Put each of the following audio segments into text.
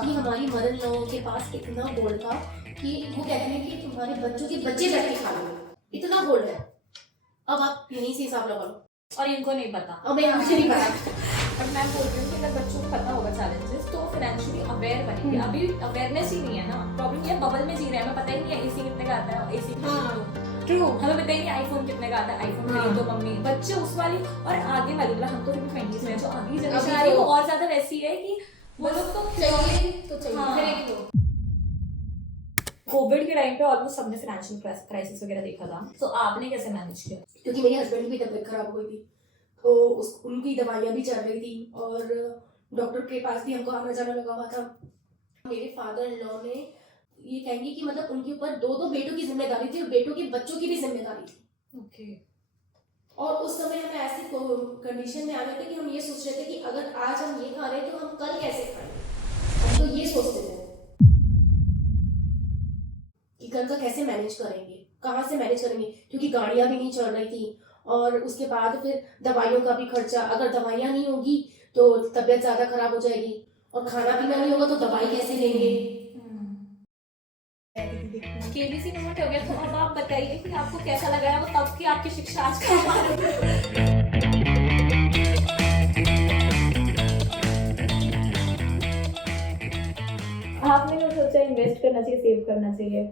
अभी हमारी mother in law के पास इतना गोल्ड था कि वो कहते हैं कि तुम्हारे बच्चों के बच्चे बैठ के खा लो, इतना गोल्ड है। अब आप यहीं से हिसाब लगाओ। और इनको नहीं पता, अब मुझे नहीं पता। बट मैं बोल रही हूँ कि अगर बच्चों को पता होगा चैलेंजेस तो फाइनेंशियली अवेयर बनेंगे। अभी अवेयरनेस ही नहीं है ना, प्रॉब्लम ये बबल में जी रहे हैं, हमें पता ही नहीं है एसी कितने का आता है, एसी ट्रू, हमें पता ही नहीं आईफोन कितने का आता है, आईफोन खरीद दो मम्मी। बच्चे उस वाली और आगे वाली, मतलब हम तो 20s में, जो आगे जनरेशन आ रही है वो और ज्यादा वैसी है कि वो लोग तो चाहिए तो चाहिए, खरीद लो। कोविड के टाइम पे ऑलमोस्ट सबने फाइनेंशियल क्राइसिस वगैरह देखा था, तो आपने कैसे मैनेज किया? क्योंकि मेरे हस्बैंड की भी तबीयत खराब हो गई थी, तो उनकी दवाइयाँ भी चल रही थी और डॉक्टर के पास भी हमको आना जाना लगा हुआ था। मेरे फादर इन लॉ ने ये कहेंगे कि मतलब उनके ऊपर दो बेटों की जिम्मेदारी थी और बेटों के बच्चों की भी जिम्मेदारी थी। ओके। और उस समय हम ऐसी कंडीशन में आ गए थे कि हम ये सोच रहे थे कि अगर आज हम ये खा रहे हैं तो हम कल कैसे खाएं। हम तो ये सोचते थे कि कल का कैसे मैनेज करेंगे, कहाँ से मैनेज करेंगे, क्योंकि गाड़ियां भी नहीं चल रही थी और उसके बाद फिर दवाइयों का भी खर्चा। अगर दवाइयां नहीं होगी तो तबीयत ज्यादा खराब हो जाएगी और खाना पीना नहीं होगा तो दवाई कैसे लेंगे। केबीसी मोमेंट हो गया, तो अब आप बताइए कि आपको कैसा लगा है वो तब की आपकी शिक्षा आज का? आपने जो सोचा इन्वेस्ट करना चाहिए, सेव करना चाहिए?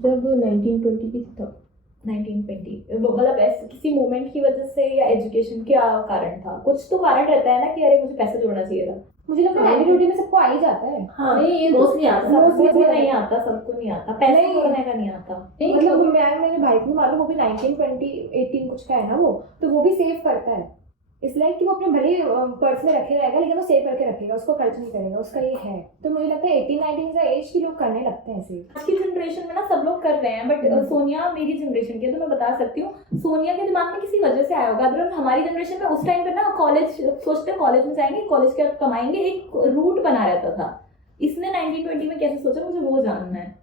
जब 1920 की तब 1920 मतलब ऐसे किसी मोमेंट की वजह से या एजुकेशन क्या कारण था? कुछ तो कारण रहता है ना कि अरे मुझे पैसा जोड़ना चाहिए था। मुझे लगता है 1920 में सबको आ ही जाता है। हाँ, नहीं ये मोस्टली आता है। सबको नहीं आता, सबको नहीं आता, पैसे जोड़ने का नहीं आता। नहीं मतलब मेरे भाई को मालूम, वो भी 1920 कुछ का है ना वो, तो वो भी सेव करता है। इसलिए कि वो अपने भले पर्स में रखे रहेगा लेकिन वो सेव करके रखेगा, उसको खर्च नहीं करेगा, उसका ये है। तो मुझे लगता है 18-19 का एज के लोग करने लगते हैं सेव। आज की जनरेशन में ना सब लोग कर रहे हैं, बट सोनिया मेरी जनरेशन की है तो मैं बता सकती हूँ, सोनिया के दिमाग में किसी वजह से आया होगा। अगर हमारी जनरेशन में उस टाइम पे ना कॉलेज सोचते, कॉलेज में जाएंगे, कॉलेज के कमाएंगे, एक रूट बना रहता था। इसने 1920 में कैसे सोचा, मुझे वो जानना है।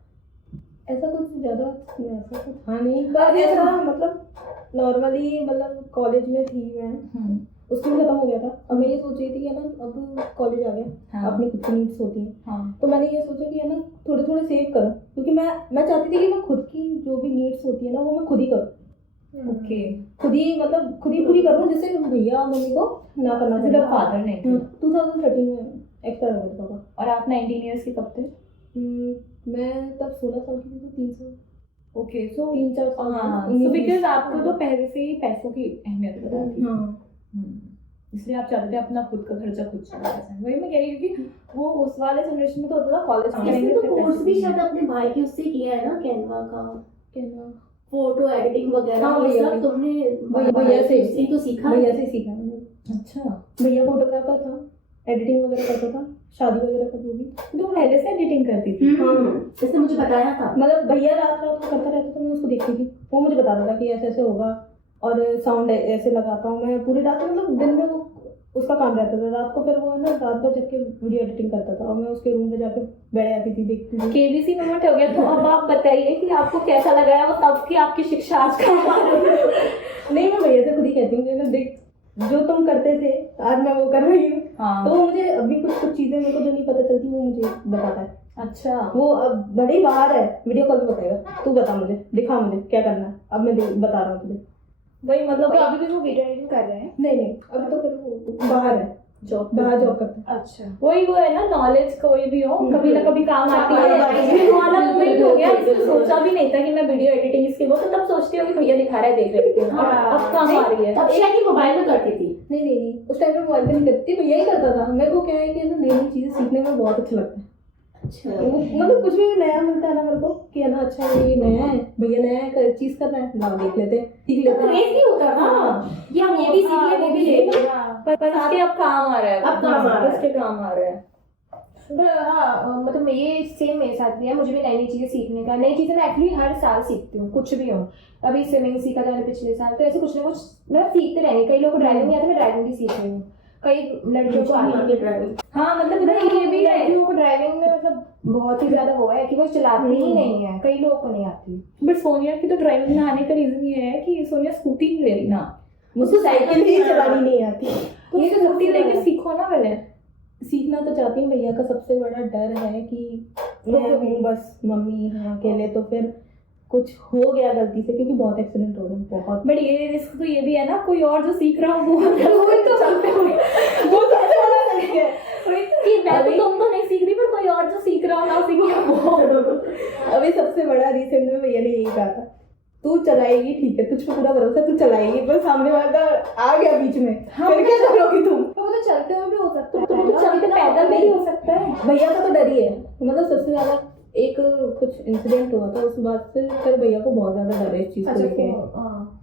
ऐसा कुछ ज्यादा ऐसा कुछ था नहीं, पर ऐसा मतलब नॉर्मली मतलब कॉलेज में थी मैं, उसके में खत्म हो गया था। अब मैं ये सोच रही थी कि है ना अब कॉलेज आ गया, हाँ। अपनी खुद की नीड्स होती हैं, हाँ। तो मैंने ये सोचा कि है ना थोड़े थोड़े सेव करूँ, क्योंकि मैं चाहती थी कि मैं खुद की जो भी नीड्स होती है ना वो मैं खुद ही करूँ। ओके। खुद ही पूरी करूँ, जिससे भैया मम्मी को ना करना पड़े। फादर नहीं थे। 2013 में एक्सपायर हो गया पापा। और आप 19 ईयर्स के कब थे? मैं तब 16 साल की थी, तो 3 साल। ओके, सो 3-4 साल। हाँ, so because आपको तो पहले से ही पैसों की अहमियत पता थी। हाँ, इसलिए आप चाहते थे अपना खुद का खर्चा खुद चला जाए। वही मैं कह रही हूँ कि वो उस वाले जनरेशन में तो होता था कॉलेज इसने तो कोर्स भी शायद अपने भाई के उससे किया है ना, कैनवा का फोटो एडिटिंग वगैरह। हाँ, ये सब तुमने भैया से ही तो सीखा। भैया से सीखा मैंने। अच्छा, भैया फोटोग्राफर था, एडिटिंग वगैरह करता था, शादी वगैरह का जो भी। तो पहले से एडिटिंग करती थी? हाँ, इसने मुझे बताया था। मतलब भैया रात रात को करता रहता था, मैं उसको देखती थी, वो मुझे बताता था कि ऐसे ऐसे होगा और साउंड ऐसे लगाता हूँ मैं पूरी रात। मतलब दिन में वो उसका काम रहता था, रात को फिर वो है ना रात भर जग के वीडियो एडिटिंग करता था और मैं उसके रूम में जाके बैठ जाती थी, देखती थी। केबीसी मोमेंट हो गया, तो अब आप बताइए कि आपको कैसा लगा है वो तब की आपकी शिक्षा आज का? नहीं, मैं भैया से खुद ही कहती हूँ कि देख जो तुम करते थे आज मैं वो कर रही हूँ। हाँ। तो मुझे अभी कुछ चीजें मेरे को जो नहीं पता चलती वो मुझे बताता है। अच्छा, वो अब बड़े ही बाहर है, वीडियो कॉल पे बताएगा, तू बता मुझे, दिखा मुझे क्या करना है, अब मैं बता रहा हूँ तुझे। वही मतलब तो अभी भी वो वीडियो एडिटिंग कर रहे हैं? नहीं अभी तो फिर वो बाहर है, बाहर जॉब करता है। अच्छा, वही वो है ना, नॉलेज कोई भी हो कभी ना कभी काम आती है। हाँ, ये वाला मोमेंट हो गया, इसमें सोचा भी नहीं था कि मैं वीडियो एडिटिंग इसकी वो, तो तब सोचती हूँ कि भैया दिखा रहा है देख लेती हूँ, अब काम आ रही है। तब शायद मोबाइल में करती थी। नहीं उस टाइम पे मोबाइल पे नहीं करती, भैया ही करता था। मेरे को क्या है कि नई नई चीजें सीखने में बहुत अच्छा लगता है। अच्छा, मतलब कुछ भी नया मिलता है ना मेरे को कि है ना अच्छा ये नया है, भैया नया चीज कर रहा है, लाओ देख लेते हैं, सीख लेते हैं। क्रेज नहीं होता ना, ये हम ये भी सीख ले वो भी ले। पर उसके अब काम आ रहा है, अब काम आ रहा है, उसके काम आ रहा है। हाँ मतलब ये सेम मेरे साथ भी है, मुझे भी नई नई चीज़ें सीखने का। नई चीज़ें मैं एक्चुअली हर साल सीखती हूँ, कुछ भी हो। अभी स्विमिंग सीखा था मैंने पिछले साल, तो ऐसे कुछ ना कुछ मतलब सीखते रहेंगे। कई लोगों को ड्राइविंग नहीं आता, मैं ड्राइविंग भी सीख रही हूँ। कई लड़कियों को आती है ड्राइविंग। हाँ, मतलब ये भी है, लड़कियों को ड्राइविंग में मतलब बहुत ही ज्यादा वो है कि वो चलाती ही नहीं है, कई लोगों को नहीं आती। बट सोनिया की तो ड्राइविंग में आने का रीजन ये है कि सोनिया स्कूटी नहीं ले रही ना, मुझे साइकिल ही चलानी नहीं आती। तो स्कूटी लेके सीखो ना पहले। सीखना तो चाहती हूँ। भैया का सबसे बड़ा डर है कि मैं हूँ बस मम्मी हैं अकेले, तो फिर कुछ हो गया गलती से, क्योंकि बहुत एक्सीडेंट हो रहे हैं बहुत। बट ये रिस्क तो ये भी है ना, कोई और जो सीख रहा हो वो तो चलते हुए वो सबसे बड़ा रिस्क है। कि मैं तो तुम तो नहीं सीख रही, पर कोई और जो सीख रहा हो ना सीख वो। अभी सबसे बड़ा रिसेंट में भैया ने यही कहा था, तू चलाएगी ठीक है, तुझ पे पूरा भरोसा, तू चलाएगी, पर सामने वाला आ गया बीच में, फिर क्या करोगी तुम? तो वो तो चलते हुए भी हो सकता है, तो चलते पैदल भी हो सकता है। भैया का तो डर ही है, मतलब सबसे ज्यादा एक कुछ इंसिडेंट हुआ था, उस बात से फिर भैया को बहुत ज्यादा डर है इस चीज को लेके।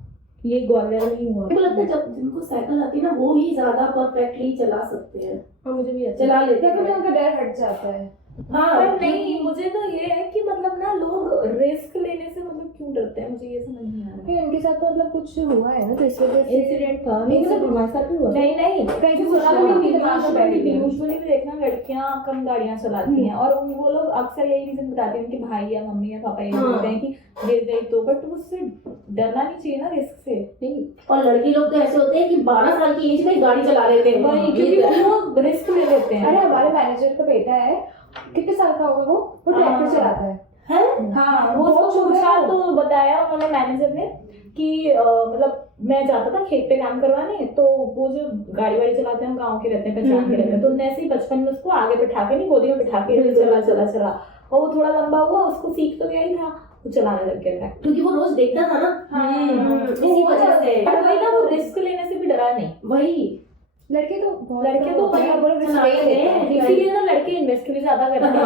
ये ग्वालियर में ही हुआ। मेरे को लगता है जब जिनको साइकिल आती है ना वो ही ज्यादा परफेक्टली चला सकते हैं, और मुझे भी अच्छा चला लेते क्या हैं। उनका डर हट जाता है। हाँ पर नहीं, मुझे तो ये है कि मतलब ना लोग रिस्क लेने से मतलब क्यों डरते हैं, मुझे ये समझ नहीं आ रहा। फिर उनके साथ तो मतलब कुछ हुआ है ना, तो इस वजह से इंसिडेंट था, नहीं मतलब हमारे साथ भी हुआ। नहीं नहीं, कहीं से सुना भी नहीं, दिमाग में बैठ गया। यूजुअली भी देखना लड़कियां कम गाड़ियां चलाती हैं, और वो लोग अक्सर यही रीजन बताते हैं, उनके भाई या मम्मी या पापा यही बोलते हैं कि गिर गई तो, बट उससे डरना नहीं चाहिए ना रिस्क से। नहीं, और लड़की लोग तो ऐसे होते हैं कि 12 साल की एज में गाड़ी चला लेते हैं। वही, क्योंकि वो रिस्क ले लेते हैं। अरे हमारे मैनेजर का बेटा है, कितने साल का होगा वो ट्रैक्टर चलाता है। हाँ, वो उसको पूछा तो बताया उन्होंने मैनेजर ने कि मतलब मैं जाता था खेत पे काम करवाने, तो वो जो गाड़ी वाड़ी चलाते हैं गांव के रहते हैं, पहचान के रहते हैं, तो उन्होंने ऐसे ही बचपन में उसको आगे बैठा के, नहीं गोदी में बैठा के चला चला चला, और वो थोड़ा लंबा हुआ, उसको सीख तो गया ही था, वो चलाने लग गया ट्रैक्टर। क्योंकि वो रोज देखता था ना, इसी वजह से। पर वही ना, वो रिस्क लेने से भी डरा नहीं। वही लड़के तो लड़के तो इसीलिए ना लड़के इन्वेस्ट भी ज्यादा करते हैं,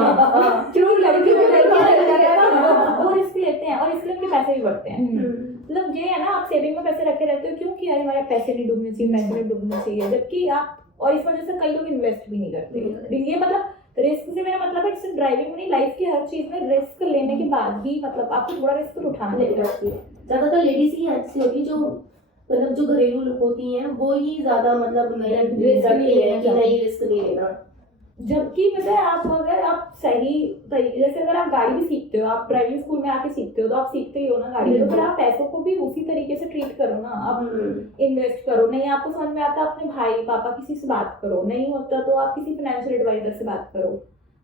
क्योंकि लड़के वो रिस्क लेते हैं और इसलिए उनके पैसे भी बढ़ते हैं। मतलब ये है ना, आप सेविंग में पैसे रखे रहते हो क्योंकि यार हमारे पैसे नहीं डूबने चाहिए, पैसे नहीं डूबने चाहिए, जबकि आप, और इस वजह से कई लोग इन्वेस्ट भी नहीं करते। ये मतलब रिस्क से मेरा मतलब है सिर्फ ड्राइविंग में नहीं, लाइफ की हर चीज में रिस्क लेने के बाद भी मतलब आपको थोड़ा रिस्क तो उठाना पड़ेगा। ज्यादातर लेडीज ही ऐसी होती है जो मतलब जो घरेलू होती हैं वो ही ज्यादा मतलब रिस्क नहीं है कि नहीं रिस्क नहीं लेना। जबकि पता है, आप अगर आप सही तरीके, जैसे अगर आप गाड़ी भी सीखते हो, आप ड्राइविंग स्कूल में आके सीखते हो, तो आप सीखते ही हो ना गाड़ी, तो फिर आप पैसों को भी उसी तरीके से ट्रीट करो ना। आप इन्वेस्ट करो, नहीं आपको समझ में आता अपने भाई पापा किसी से बात करो, नहीं होता तो आप किसी फाइनेंशियल एडवाइजर से बात करो।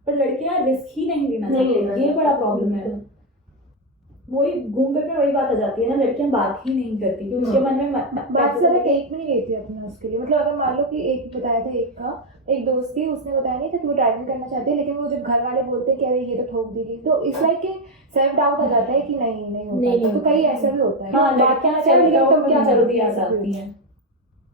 पर लड़कियां रिस्क ही नहीं लेना चाहती, ये बड़ा प्रॉब्लम है। वही घूम फिर वही बात आ जाती है ना, लड़कियां बात ही नहीं करती क्योंकि उसके मन में बात से अलग एक भी नहीं लेती अपना उसके लिए। मतलब अगर मान लो कि एक बताया था, एक दोस्त थी, उसने बताया नहीं था कि वो ड्राइविंग करना चाहती है, लेकिन वो जब घर वाले बोलते हैं कि अरे ये तो ठोक देगी, तो इस लाइक के सेल्फ डाउट आ जाता है कि नहीं होता। तो कहीं ऐसा भी होता है। हाँ, लड़कियां सेल्फ डाउट क्या जल्दी आ जाती है,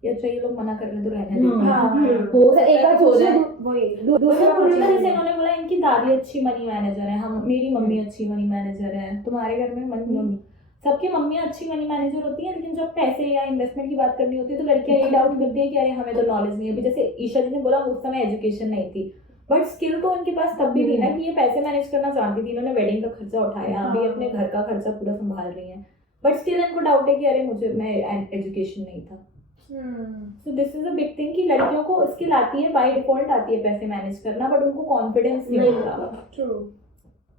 या चाहिए लोग मना कर रहे तो रहने देते। हो एक बार हो जाए वही जैसे इन्होंने बोला इनकी दादी अच्छी मनी मैनेजर है, हम मेरी मम्मी अच्छी मनी मैनेजर है, तुम्हारे घर में मम्मी, सबकी मम्मियाँ अच्छी मनी मैनेजर होती हैं, लेकिन जब पैसे या इन्वेस्टमेंट की बात करनी होती है तो लड़कियां ये डाउट करती हैं कि अरे हमें तो नॉलेज नहीं है। अभी जैसे ईशा जी ने बोला उस समय एजुकेशन नहीं थी, बट स्किल तो उनके पास तब भी थी ना कि ये पैसे मैनेज करना जानती थी। इन्होंने वेडिंग का खर्चा उठाया, अभी अपने घर का खर्चा पूरा संभाल रही है, बट स्टिल इनको डाउट है कि अरे मैं एजुकेशन नहीं था। So this is a big thing कि लड़कियों को स्किल आती है, बाय डिफॉल्ट आती है पैसे मैनेज करना, बट उनको कॉन्फिडेंस नहीं होता। ट्रू।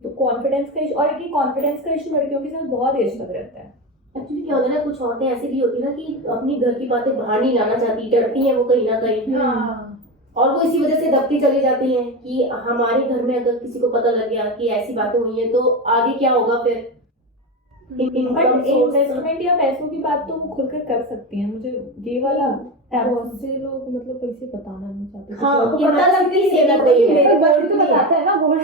तो कॉन्फिडेंस का इशू, और एक कॉन्फिडेंस का इशू लड़कियों के साथ बहुत एज तक रहता है। एक्चुअली क्या होता है ना, कुछ औरतें ऐसी भी होती है ना कि अपनी घर की बातें बाहर नहीं लाना चाहती, डरती हैं वो कहीं ना कहीं, और वो इसी वजह से दबती चली जाती हैं कि हमारे घर में अगर किसी को पता लग गया कि ऐसी बातें हुई हैं तो आगे क्या होगा फिर। बट इन्वेस्टमेंट या पैसों की बात तो वो खुलकर कर सकती हैं। मुझे ये वाला बहुत से लोग मतलब पैसे बताना नहीं चाहते। हाँ, किसी को पता लगता ही नहीं है कोई है। गोल्ड तो बताता है ना, गोल्ड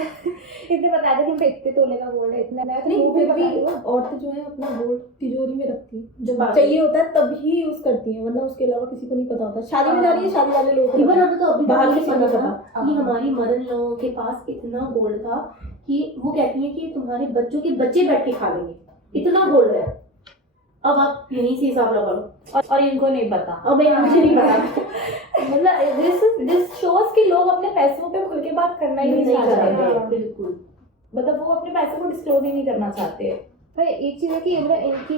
इतने बताते हैं कि इतने तोले का गोल्ड है, इतना नया, तो नहीं, वो फिर भी बताते हैं। औरतें जो है अपना गोल्ड तिजोरी में रखती हैं, जब बात चाहिए होता है तभी यूज करती हैं, वरना उसके अलावा किसी को नहीं पता होता। शादी में जा रही है, शादी वाले लोग को इवन पता है। हमें तो अभी बाहर बाहर किसी की को नहीं पता पता। कि हमारी मदर लोगों के पास इतना गोल्ड था कि वो कहती हैं कि तुम्हारे बच्चों के बच्चे बैठ के खा लेंगे, इतना गोल्ड है। अब आप यहीं से हिसाब लगा लो, और इनको नहीं पता। अब मुझे नहीं पता। मतलब दिस शोज कि लोग अपने पैसों पे खुल के बात करना ही नहीं चाहते, बिल्कुल। मतलब वो अपने पैसों को डिस्क्लोज ही नहीं करना चाहते। पर एक चीज़ है कि मतलब इनके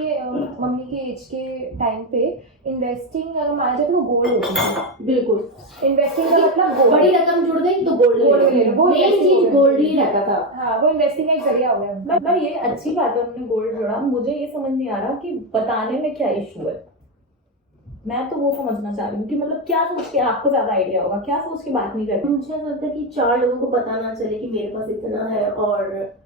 मम्मी के एज के टाइम पे इन्वेस्टिंग अगर माना जाए तो वो गोल्ड होती है। बिल्कुल, इन्वेस्टिंग का मतलब गोल्ड। बड़ी रकम जुड़ गई तो गोल्ड ले लो, वो एक चीज गोल्ड ही रहता था। हाँ, वो इन्वेस्टिंग का एक जरिया हो गया। पर ये अच्छी बात है उन्होंने गोल्ड जोड़ा। मुझे ये समझ नहीं आ रहा कि बताने में क्या इशू है। मैं तो वो समझना चाह रही हूँ कि मतलब क्या सोच के, आपको ज्यादा आइडिया होगा, क्या सोच के बात नहीं करते? मुझे ऐसा लगता है कि 4 लोगों को पता ना चले कि मेरे पास इतना है, और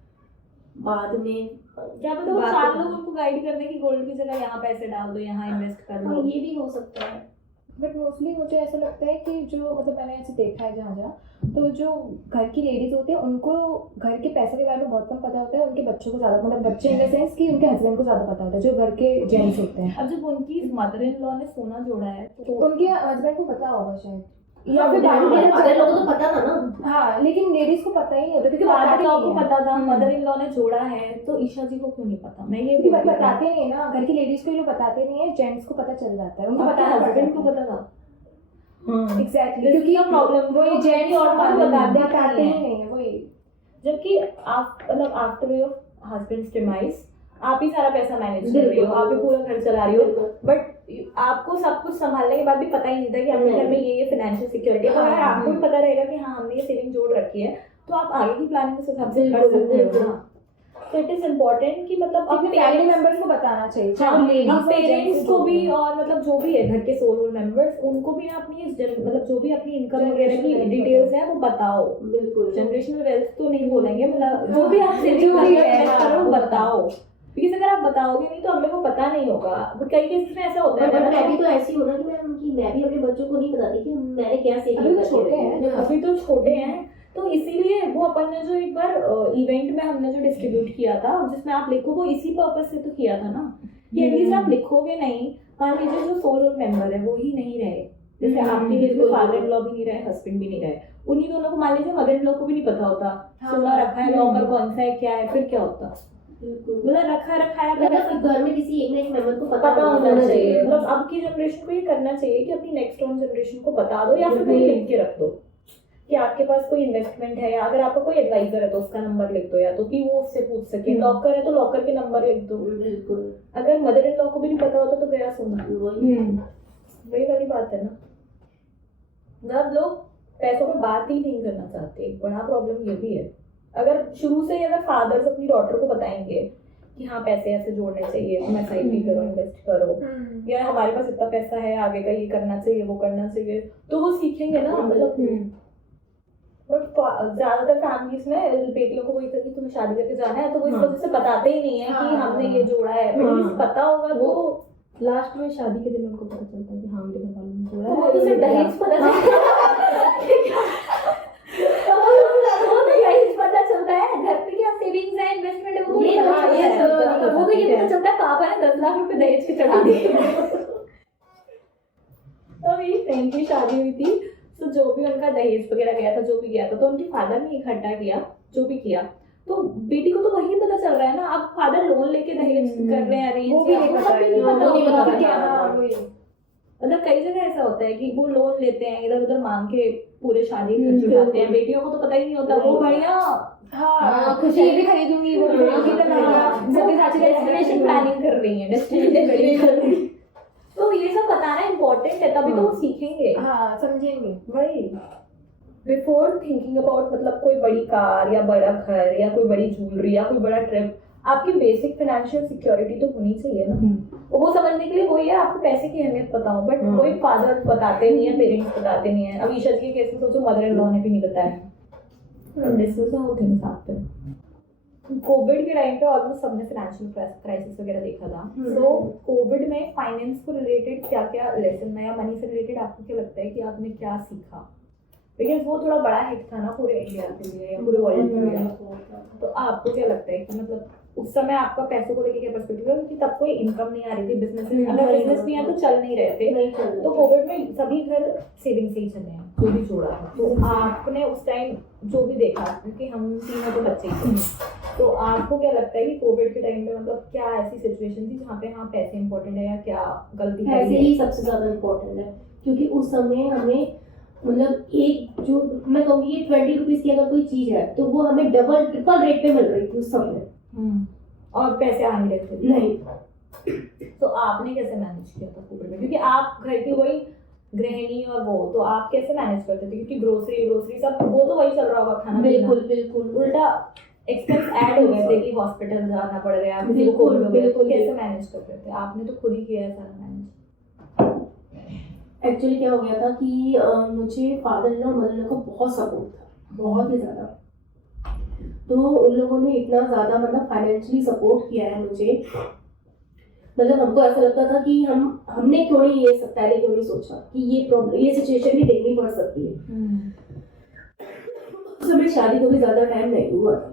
बाद में क्या पता वो बात 4 करना। लोग उनको गाइड कर दें कि गोल्ड की जगह यहाँ पैसे डाल दो, यहाँ इन्वेस्ट कर हाँ, लो। ये भी हो सकता है। बट मोस्टली मुझे ऐसा लगता है कि जो मतलब मैंने ऐसे देखा है जहाँ जहाँ, तो जो घर की लेडीज होती है उनको घर के पैसे के बारे में बहुत कम पता होता है, उनके बच्चों को ज़्यादा, मतलब बच्चे इन द सेंस कि उनके हस्बैंड को ज़्यादा पता होता है, जो घर के जेंट्स होते हैं। अब जब उनकी मदर इन लॉ ने सोना जोड़ा है तो उनके हस्बैंड को पता होगा शायद, या फिर मेरे फादर लोगों को तो पता था ना। हाँ, लेकिन लेडीज को पता ही नहीं होता क्योंकि फादर बताते लॉ नहीं को है। पता था, मदर इन लॉ ने जोड़ा है, तो ईशा जी को क्यों नहीं पता? मैं ये क्योंकि बताते नहीं है ना, घर की लेडीज को ये लोग बताते नहीं है, जेंट्स को पता चल जाता है, उनको पता है, हस्बैंड को पता था। एग्जैक्टली, This is क्योंकि the problem, वही जेंट्स और बताते ही नहीं है वही। जबकि आप मतलब आफ्टर योर हस्बैंड्स डिमाइस आप ही सारा पैसा मैनेज कर रही हो, आप ही पूरा घर चला रही हो, बट आपको सब कुछ संभालने के बाद भी पता ही नहीं था कि आपके घर में ये फाइनेंशियल सिक्योरिटी है। अगर आपको भी पता रहेगा कि हाँ हमने ये सेविंग जोड़ रखी है, तो आप आगे की प्लानिंग उस हिसाब से कर सकते हो ना। तो इट इज इम्पोर्टेंट कि मतलब अपने फैमिली मेंबर्स को बताना चाहिए, चाहे वो लेडीज हो, पेरेंट्स जेंट्स को हो। भी, और मतलब जो भी है घर के सोल मेंबर्स, उनको भी ना अपनी मतलब जो भी अपनी इनकम वगैरह की Generational डिटेल्स है वो बताओ। बिल्कुल। जनरेशनल वेल्थ तो नहीं बोलेंगे, मतलब जो भी आप जो सेविंग भी है, कर रहे हो हाँ, बताओ, बिकॉज अगर आप बताओगे नहीं तो अगले को पता नहीं होगा। कई केसेस में ऐसा होता बट है मैं भी तो ऐसी हूँ ना कि मैं भी अपने बच्चों को नहीं बताती कि मैंने क्या अभी सेविंग तो छोटे हैं। अभी तो छोटे हैं, तो इसीलिए वो अपन ने जो एक बार इवेंट में हमने जो डिस्ट्रीब्यूट किया था जिसमें आप लिखो, वो इसी पर्पस से तो किया था ना कि एटलीस्ट आप लिखोगे नहीं, मान लीजिए जो सोल मेंबर है वो ही नहीं रहे, जैसे आपके केस में फादर इन लॉ भी नहीं रहे, हस्बैंड भी नहीं रहे, उन्हीं दोनों को मान लीजिए मदर इन लॉ को भी नहीं पता होता सोना रखा है, लॉकर कौन सा है, क्या है, फिर क्या होता, मतलब रखा है मतलब घर में किसी एक ना एक मेंबर को पता होना चाहिए। मतलब अब की जनरेशन को ये करना चाहिए कि अपनी नेक्स्ट ऑन जनरेशन को बता दो, या फिर कहीं लिख के रख दो कि आपके पास कोई इन्वेस्टमेंट है, या अगर आपका कोई एडवाइजर है तो उसका नंबर लिख दो, या तो कि वो उससे पूछ सके, लॉकर है तो लॉकर के नंबर लिख दो। बिल्कुल। अगर मदर इन लॉ को भी नहीं पता होता तो गया सोना। वही वाली बात है ना, जब लोग पैसों में बात ही नहीं करना चाहते, एक बड़ा प्रॉब्लम ये भी है। अगर शुरू से ही अगर फादर्स अपनी डॉटर को बताएंगे कि हाँ पैसे ऐसे जोड़ने चाहिए, तुम SIP करो, इन्वेस्ट करो, या हमारे पास इतना पैसा है, आगे का ये करना चाहिए, वो करना चाहिए, तो वो सीखेंगे ना। मतलब बट ज्यादातर फैमिलीज में बेटियों को वही था कि तुम्हें शादी करके जाना है, तो वो इस वजह से बताते ही नहीं है कि हमने ये जोड़ा है। एटलीस्ट पता होगा तो लास्ट में शादी के दिन उनको पता चलता है कि हाँ मेरे घर वालों ने जोड़ा तो है। वो तो सिर्फ दहेज पता चलता है, घर पे क्या सेविंग्स है, इन्वेस्टमेंट है, वो तो ये पता हाँ, चलता ये है। तो वो तो ये पता चलता है पापा ने 10 लाख रुपए दहेज के चढ़ा दिए। तो मेरी फ्रेंड की शादी हुई थी, तो जो भी उनका दहेज वगैरह गया था, जो भी गया था, तो उनके फादर ने इकट्ठा किया जो भी किया, तो बेटी को तो वही पता चल रहा है ना। अब फादर लोन लेके दहेज कर रहे हैं, अरेंज, वो भी नहीं पता है, वो नहीं पता क्या, है। हाँ, वही। मतलब कई जगह ऐसा होता है कि वो लोन लेते हैं, इधर उधर मांग के पूरे शादी खर्च उठाते हैं, बेटियों को तो पता ही नहीं होता। वो बढ़िया हाँ, खुशी ये भी खरीदूंगी, वो भी खरीदूंगी, डेस्टिनेशन प्लानिंग कर रही है, डेस्टिनेशन कर रही है। तो ये सब बताना इम्पोर्टेंट है, तभी तो वो सीखेंगे। हाँ, समझेंगे। वही बिफोर थिंकिंग अबाउट मतलब कोई बड़ी कार या बड़ा घर या कोई बड़ी ज्वेलरी या कोई बड़ा ट्रिप, आपकी बेसिक फाइनेंशियल सिक्योरिटी तो होनी चाहिए ना। वो समझने के लिए वही है, आपको पैसे की अहमियत पता हो, बट कोई फादर बताते नहीं है, पेरेंट्स बताते नहीं है। अब ईशा जी के केस में सोचो, मदर इन लॉ ने भी नहीं बताया। This is how things happen. Covid के टाइम पे ऑलमोस्ट सबने फाइनेंशियल क्राइसिस वगैरह देखा था। तो कोविड में फाइनेंस को रिलेटेड क्या क्या लेसन है, या मनी से रिलेटेड आपको क्या लगता है कि आपने क्या सीखा? बिकॉज वो थोड़ा बड़ा हिट था ना पूरे इंडिया के लिए या पूरे वर्ल्ड के लिए। तो आपको क्या लगता है कि मतलब उस समय आपका पैसों को लेके क्या पर्सपेक्टिव है? क्योंकि तब कोई इनकम नहीं आ रही थी, बिजनेस अगर बिजनेस भी है तो चल नहीं रहे थे। तो कोविड में सभी घर सेविंग से ही चले हैं, जो भी जोड़ा है। तो आपने उस टाइम जो भी देखा, क्योंकि हम तीनों तो बच्चे ही थे, तो आपको क्या लगता है कि कोविड के टाइम पे मतलब क्या ऐसी सिचुएशन थी जहाँ पे हाँ पैसे इंपॉर्टेंट है, या क्या गलती पैसे ही सबसे ज्यादा इम्पोर्टेंट है, क्योंकि उस समय हमें मतलब एक जो मैं कहूँगी ये 20 रुपीज की अगर कोई चीज है तो वो हमें डबल ट्रिपल रेट पे मिल रही थी उस समय। और पैसे आ नहीं रहे थे। नहीं, तो आपने कैसे मैनेज किया था कोविड में? क्योंकि आप घर की वही गृहिणी और वो, तो आप कैसे मैनेज करते थे? क्योंकि ग्रोसरी सब वो तो वही चल रहा होगा, खाना बिल्कुल बिल्कुल। उल्टा एक्सपेंस ऐड हो गए थे कि हॉस्पिटल जाना पड़ गया, किसी को कोविड हो गया, तो कैसे मैनेज करते थे? आपने तो खुद ही किया है सारा मैनेज। एक्चुअली क्या हो गया था कि मुझे फादर इन और मदर इन को बहुत सपोर्ट था, बहुत ही ज़्यादा। तो उन लोगों ने इतना ज़्यादा मतलब फाइनेंशियली सपोर्ट किया है मुझे, मतलब हमको ऐसा लगता था कि हमने क्यों नहीं ये सब पहले क्यों नहीं सोचा कि ये प्रॉब्लम, ये सिचुएशन भी देखनी पड़ सकती है। उस समय शादी को भी ज़्यादा टाइम नहीं हुआ था,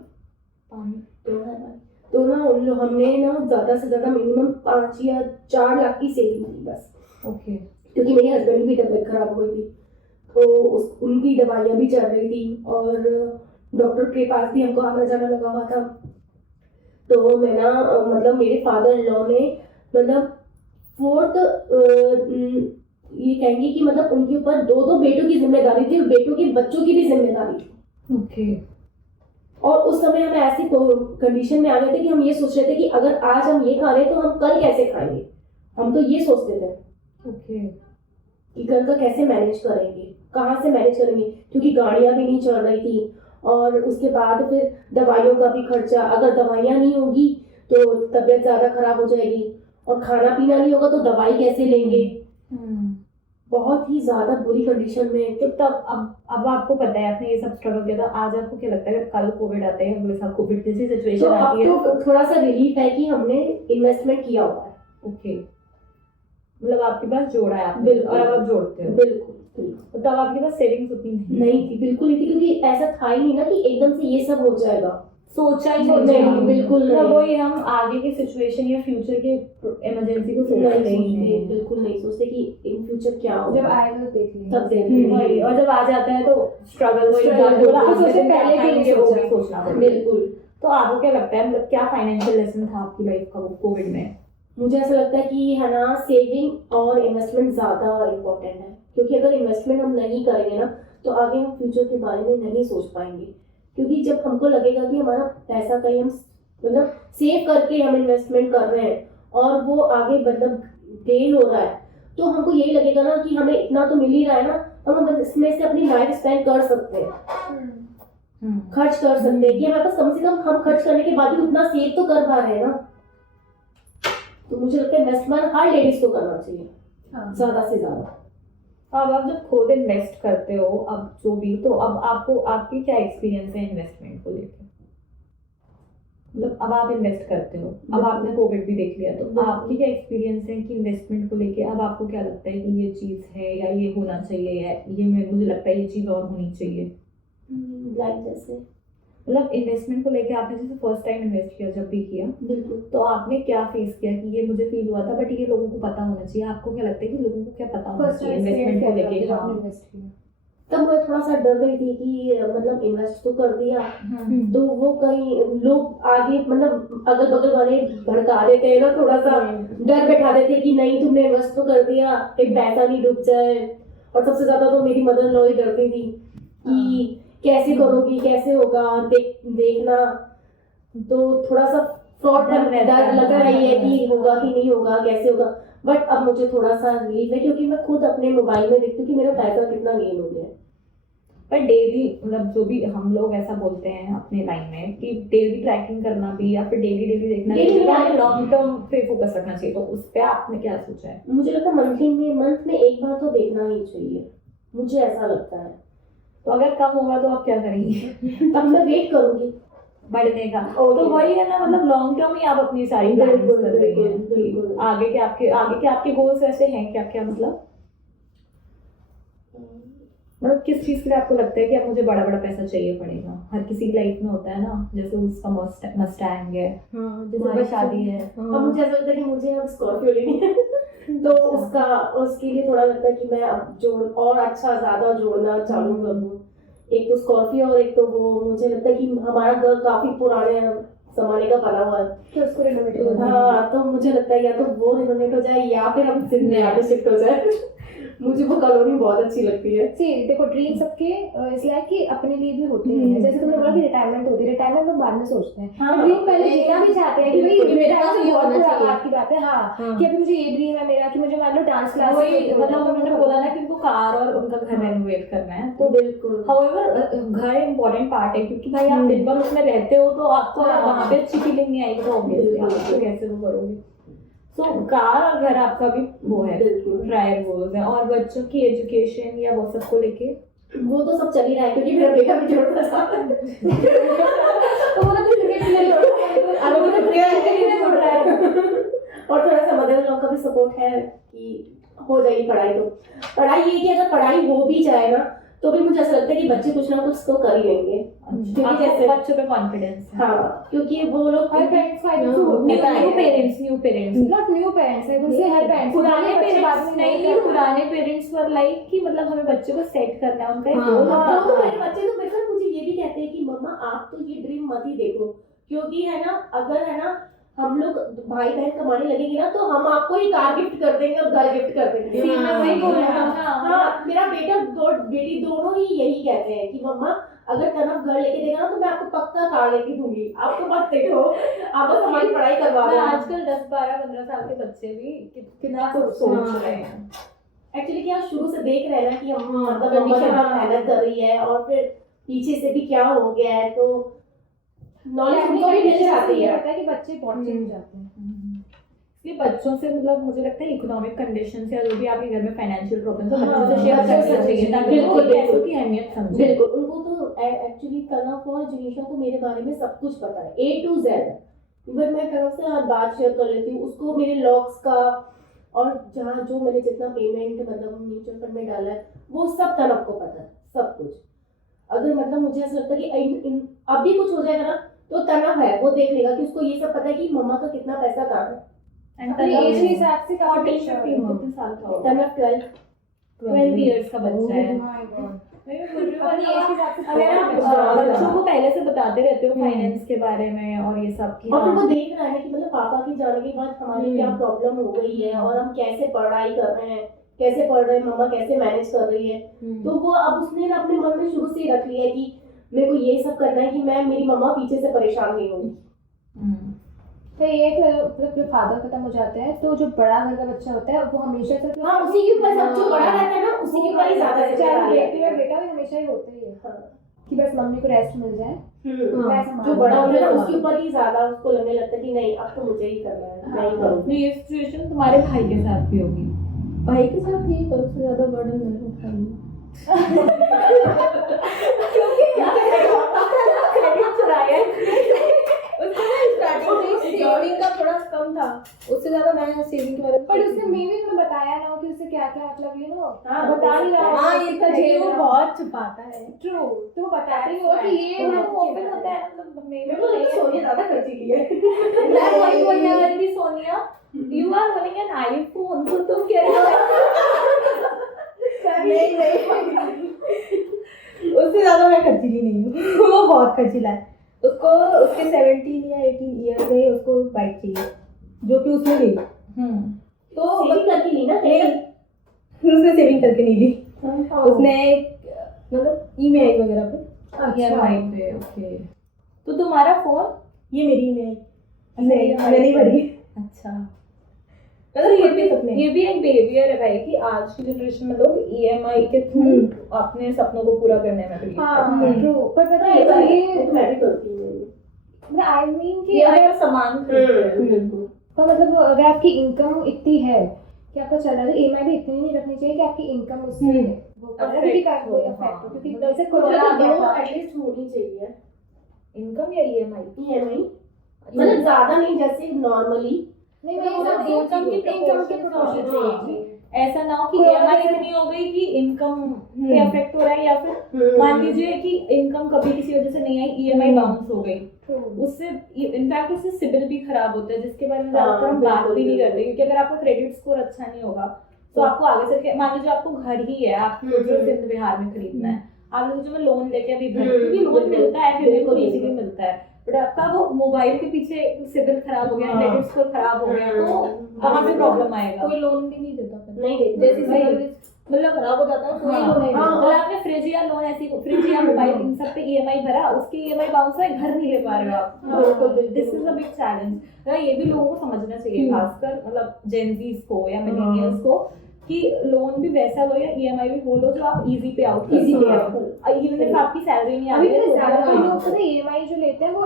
तो ना हमने ना ज़्यादा से ज़्यादा मिनिमम 5 या 4 लाख की सेविंग की बस। ओके। क्योंकि मेरे हस्बैंड की तबीयत खराब हो गई थी, तो उनकी दवाइयाँ भी चल रही थी और डॉक्टर के पास भी हमको आना जाना लगा हुआ था। तो मैं ना मतलब मेरे फादर इन लॉ ने मतलब 4th ये कहेंगे कि मतलब उनके ऊपर 2 बेटों की जिम्मेदारी थी और बेटों के बच्चों की भी जिम्मेदारी थी। ओके। और उस समय हम ऐसी कंडीशन में आ गए थे कि हम ये सोच रहे थे कि अगर आज हम ये खा रहे हैं तो हम कल कैसे खाएंगे, हम तो ये सोचते थे ओके। कि घर का कैसे मैनेज करेंगे, कहाँ से मैनेज करेंगे, क्योंकि गाड़ियाँ भी नहीं चल रही थी और उसके बाद फिर दवाइयों का भी खर्चा, अगर दवाइयाँ नहीं होगी तो तबीयत ज़्यादा खराब हो जाएगी और खाना पीना नहीं होगा तो दवाई कैसे लेंगे। बहुत ही ज़्यादा बुरी कंडीशन में। तो तब अब आपको पता है आपने ये सब स्ट्रगल किया था, आज आपको क्या लगता है कि कल कोविड आता है, अगले साल कोविड जैसी तो सिचुएशन अब आती है? तो थोड़ा सा रिलीफ है कि हमने इन्वेस्टमेंट किया हुआ है। ओके, मतलब आपके पास जोड़ा है आपने बिल्कुल। और अब आप जोड़ते हो। बिल्कुल। तो तब आपके पास सेविंग्स उतनी नहीं थी, बिल्कुल नहीं थी, क्योंकि ऐसा था ही नहीं ना कि एकदम से ये सब हो जाएगा। सोचा ही नहीं, नहीं, बिल्कुल मतलब नहीं। वही हम आगे की सिचुएशन या फ्यूचर के इमरजेंसी को सोचते ही नहीं, नहीं। बिल्कुल नहीं सोचते कि इन फ्यूचर क्या जब होगा, आएगा तो देख लेंगे। तब देखेंगे। वही, और जब आ जाता है तो स्ट्रगल सोचते पहले भी नहीं सोचा। सोचना पड़ता है। बिल्कुल। तो आपको क्या लगता है मतलब क्या फाइनेंशियल लेसन था आपकी लाइफ का वो कोविड में? मुझे ऐसा लगता है कि है ना, सेविंग और इन्वेस्टमेंट ज़्यादा इम्पोर्टेंट है, क्योंकि अगर इन्वेस्टमेंट हम नहीं करेंगे ना तो आगे हम फ्यूचर के बारे में नहीं सोच पाएंगे। क्योंकि जब हमको लगेगा कि हमारा पैसा कहीं हम मतलब सेव करके हम इन्वेस्टमेंट कर रहे हैं और वो आगे मतलब गेन हो रहा है, तो हमको यही लगेगा ना कि हमें इतना तो मिल ही रहा है ना, तो हम इसमें से अपनी लाइफ स्पेंड कर सकते हैं, खर्च कर सकते हैं, कि हमारे पास कम से कम हम खर्च करने के बाद भी उतना सेव तो कर पा रहे हैं ना। तो मुझे लगता है इन्वेस्टमेंट हर लेडीज को करना चाहिए, ज्यादा से ज्यादा। अब आप जब खुद इन्वेस्ट करते हो, अब जो भी, तो अब आपको आपकी क्या एक्सपीरियंस है इन्वेस्टमेंट को लेकर? मतलब अब आप इन्वेस्ट करते हो, अब आपने कोविड भी देख लिया, तो आपकी क्या एक्सपीरियंस है कि इन्वेस्टमेंट को लेके अब आपको क्या लगता है कि ये चीज़ है या ये होना चाहिए या ये मुझे लगता है ये चीज़ और होनी चाहिए? लाइक जैसे मतलब इन्वेस्टमेंट को लेके आपने जैसे फर्स्ट टाइम इन्वेस्ट किया, जब भी किया, बिल्कुल, तो आपने क्या फेस किया कि ये मुझे फील हुआ था बट ये लोगों को पता होना चाहिए? आपको क्या लगता है कि लोगों को क्या पता होना चाहिए इन्वेस्टमेंट को लेके? हाँ, तब मैं थोड़ा सा डर गई थी कि मतलब इन्वेस्ट तो कर दिया तो वो कहीं लोग आगे मतलब अगल बगल वाले भड़का देते हैं ना, थोड़ा सा डर बैठा देते हैं कि नहीं तुमने इन्वेस्ट तो कर दिया, कहीं पैसा नहीं डूब जाए। और सबसे ज्यादा तो मेरी मदर इन लॉ ही डरती थी कि कैसे करोगी, कैसे होगा, देखना। तो थोड़ा सा फ्रॉड का डर लगता ही है कि होगा कि नहीं होगा, कैसे होगा। बट अब मुझे थोड़ा सा रिलीफ है क्योंकि मैं खुद अपने मोबाइल में देखती हूँ कि मेरा पैसा कितना गेन हो गया है। पर डेली मतलब जो भी हम लोग ऐसा बोलते हैं अपने लाइन में कि डेली ट्रैकिंग करना भी या फिर डेली देखना भी, लॉन्ग टर्म पे फोकस रखना चाहिए, तो उस पर आपने क्या सोचा है? मुझे लगता है मंथ में एक बार तो देखना ही चाहिए, मुझे ऐसा लगता है। तो अगर कम होगा तो आप क्या करेंगे? तब मैं वेट करूंगी बढ़ने का। तो वही है ना, मतलब लॉन्ग टर्म ही आप अपनी सारी प्लानिंग कर रही हैं कि आगे के आपके गोल्स ऐसे हैं क्या क्या? मतलब किस चीज के लिए आपको लगता है कि अब मुझे बड़ा पैसा चाहिए पड़ेगा? हर किसी की लाइफ में होता है ना, जैसे उसका मस्टैंग है, जैसे शादी है। अब मुझे ऐसा लगता है कि मुझे अब स्कॉर्पियो लेनी है तो उसके लिए थोड़ा लगता है कि मैं अब और अच्छा ज्यादा जोड़ना चालू कर दूं। एक तो स्कॉर्पियो और एक तो वो, मुझे लगता है कि हमारा घर काफी पुराने जमाने का बना हुआ है तो उसको रेनोवेट हाँ, तो मुझे लगता है या तो वो रेनोवेट हो जाए या फिर हम सिंध में आगे शिफ्ट हो जाए। मुझे वो कॉलोनी बहुत अच्छी लगती है। देखो ड्रीम सबके इसलिए कि अपने लिए भी होते हैं। जैसे तुमने बोला कि रिटायरमेंट होती है, रिटायरमेंट लोग बाद में सोचते हैं, ड्रीम पहले जीना भी चाहते हैं कि भाई रिटायरमेंट बहुत बात की बात है। हाँ, कि अभी मुझे ये ड्रीम है मेरा कि मुझे मान लो डांस क्लास, मतलब उन्होंने बोला ना कि उनको कार और उनका घर रेनोवेट करना है, तो बिल्कुल। हाउएवर घर इम्पोर्टेंट पार्ट है, क्योंकि भाई आप दिन भर उसमें रहते हो तो आपको वहाँ पे अच्छी फीलिंग नहीं आएगी, तो ऑब्वियसली आप कैसे वो करोगे। तो कार और घर आपका भी वो है, बिल्कुल। प्रायर गोल्स है। और बच्चों की एजुकेशन या वो सबको लेके वो तो सब चल ही रहा है क्योंकि मेरा बेटा भी जोड़ता था। तो वो तो क्रिकेट के लिए जोड़ रहा है, अब वो तो क्रिकेट के लिए जोड़ रहा है। और थोड़ा सा मदर लोग का भी सपोर्ट है कि हो जाएगी पढ़ाई। तो पढ़ाई ये कि अगर पढ़ाई हो भी जाए ना तो भी मुझे ऐसा लगता है कि बच्चे कुछ ना कुछ तो कर ही लेंगे। क्योंकि आपको जैसे बच्चों पे कॉन्फिडेंस है। हाँ, क्योंकि वो लोग हर पेरेंट्स का ऐसा हाँ, होता है। New parents not new parents है, वैसे हर पेरेंट्स पुराने बच्चे बाद पेरेंट्स में नहीं, पुराने पेरेंट्स वर लाइक कि मतलब हमें बच्चों को सेट करना है, उनका एक हाँ, गोल होता तो है। मेरे बच्चे तो मेरे साथ मुझे ये भी कहते हैं कि मम्मा आप तो ये ड्रीम मत ही देखो, क्योंकि है ना अगर है ना हम लोग भाई बहन कमाने लगेंगे ना तो हम आपको ही कार गिफ्ट कर देंगे और घर गिफ्ट कर देंगे। मैं वही बोल रहा हूँ ना। हाँ, मेरा बेटा बेटी दोनों ही यही कहते हैं कि मम्मा अगर कनव घर लेके देगा ना तो मैं आपको पक्का कार लेके दूंगी, आपको मत देखो, आप बस हमारी पढ़ाई करवा मैं दो। आजकल 10, 12, 15 साल के बच्चे भी कितना कुछ सोच रहे हैं। एक्चुअली क्या शुरू से देख रहे हैं ना कि हम हाँ, मतलब मम्मा condition कितना मेहनत कर रही है और फिर पीछे से भी क्या हो गया है, तो नॉलेज उनको भी मिल जाती है। पता है कि बच्चे बहुत चेंज हो जाते हैं। इसलिए बच्चों से मतलब मुझे लगता है इकोनॉमिक कंडीशन से या जो भी आपके घर में फाइनेंशियल प्रॉब्लम है हाँ, बच्चों से शेयर बच्चों करना से चाहिए ताकि वो बिल्कुल, पैसों बिल्कुल। की अहमियत समझे। बिल्कुल, उनको तो एक्चुअली कनव और जिनीशा को मेरे बारे में सब कुछ पता है, A to Z। इवन मैं कनव से हर बात शेयर कर लेती हूँ, उसको मेरे लॉक्स का और जहाँ जो मैंने जितना पेमेंट मतलब म्यूचुअल फंड में डाला है वो सब कनव को पता है, सब कुछ। अगर मतलब मुझे ऐसा लगता है कि अभी कुछ हो जाएगा ना तो तनव है, वो देख लेगा कि उसको ये सब पता है कि मम्मा का कितना पैसा कहाँ है। एंड अपनी एज के हिसाब से काफी 14, picture 15, होगा। 15 साल का होगा। तनव 12 इयर्स का बच्चा है। अपनी एज के हिसाब से अगर आप बच्चों को पहले से बताते रहते हो फाइनेंस के बारे में और ये सब की और फिर वो देख रहा है कि मतलब पापा के जाने के बाद हमारी क्या प्रॉब्लम हो गई है और हम कैसे पढ़ाई कर रहे हैं, कैसे पढ़ रहे हैं, मम्मा कैसे मैनेज कर रही है। तो वो अब उसने ना अपने मन में शुरू से ही रख लिया है कि मेरे को ये सब करना है कि मैं मेरी मम्मा पीछे से परेशान नहीं होगी। तो ये मतलब जो फादर खत्म हो जाते हैं तो जो बड़ा घर का बच्चा होता है वो हमेशा से हाँ, उसी के ऊपर सब जो बड़ा रहता है ना उसी के ऊपर ही ज्यादा जिम्मेदारी बेटी और है। बेटा भी हमेशा ही होते ही है कि बस मम्मी को रेस्ट मिल जाए। हाँ, जो बड़ा होता है ना उसके ऊपर ही ज्यादा उसको लगने लगता है कि नहीं अब तो मुझे ही करना है, मैं ही करूँगी। ये सिचुएशन तुम्हारे भाई के साथ भी होगी। भाई के साथ ही पर उससे ज्यादा बर्डन मैंने उठाई। सेविंग का थोड़ा कम था, उससे ज्यादा मैं सेविंग के बारे में पर उसने मे भी तुम्हें बताया ना कि उससे क्या क्या मतलब हाँ, बता नहीं रहा हाँ ये तो है, वो बहुत छुपाता है। ट्रू तो वो बताती हो कि ये वो ना ओपन होता है मतलब मेरे मेरे को लगता है सोनिया ज्यादा खर्चीली है। मैं वही बोलने वाली थी Sonia, you are running an iPhone तो तुम कह रही नहीं उससे ज्यादा मैं खर्चीली नहीं हूँ। वो बहुत खर्चीला है। उसको उसके 17 या 18 ईयर में उसको बाइक चाहिए जो कि उसने ली। तो सेविंग करके ली ना उसने सेविंग करके नहीं ली, उसने मतलब ईएमआई वगैरह पे। EMI पे। ओके, तो तुम्हारा फोन ये मेरी ईएमआई नहीं मैंने भरी। अच्छा। मतलब ये भी सपने ये भी एक बिहेवियर है भाई कि आज की जनरेशन में लोग EMI के थ्रू अपने सपनों को पूरा करने में बिलीव करते हैं। ट्रू पर पता है ये तो मैं भी करती हूँ। मतलब आई मीन कि ये अगर सामान खरीदते हैं बिल्कुल। तो मतलब अगर आपकी इनकम इतनी है कि आपका चल रहा है ईएमआई भी इतनी नहीं रखनी चाहिए कि आपकी इनकम उससे वो कर रहा है क्योंकि Affect कोई हो, अफेक्ट हाँ। हो क्योंकि मतलब जैसे कोरोना आ गया था एटलीस्ट होनी चाहिए इनकम या EMI। EMI, मतलब ज्यादा नहीं जैसे नॉर्मली। नहीं तो वो मैं इनकम की proportion proportion हाँ। चाहिए। ऐसा ना हो कि कोई EMI अगर- इतनी हो गई कि इनकम पे अफेक्ट हो रहा है या फिर मान लीजिए कि इनकम कभी किसी वजह से नहीं आई, EMI बाउंस हो गई, उससे इनफैक्ट उससे सिबिल भी खराब होता है जिसके बारे में ज्यादातर हम बात बिल्कुल, भी नहीं बिल्कुल। करते क्योंकि अगर आपका क्रेडिट स्कोर अच्छा नहीं होगा तो आपको आगे चल के मान लीजिए आपको घर ही है आपको जो सिंध बिहार में खरीदना है, आप लोग जो मैं लोन लेके अभी घर क्योंकि लोन बिल्कुल, मिलता है फिर बिल्कुल, इजीली बिल्कुल। मिलता है बट आपका वो मोबाइल के पीछे सिबिल खराब हो गया, हाँ। क्रेडिट स्कोर खराब हो गया तो कहाँ से प्रॉब्लम आएगा। कोई लोन भी नहीं देता फिर। नहीं देते। जैसे वही। सिविल मतलब खराब हो जाता है कोई हाँ, लोन नहीं हाँ, देता। अगर आपने फ्रिज या लोन ऐसी फ्रिज या मोबाइल इन सब पे EMI भरा उसकी EMI बाउंस है, घर नहीं ले पा रहे हो आप। बिल्कुल, बिल्कुल। This is a big challenge. ये भी लोगों को समझना चाहिए खासकर मतलब जेनजीज को या मिलेनियल्स को कि लोन भी वैसा लो या ईएमआई भी वो लो जो आप इजी पे out Easy pay out even if आपकी सैलरी नहीं आ अभी रही है तो तो ज्यादा भी लोग पता है EMI जो लेते हैं वो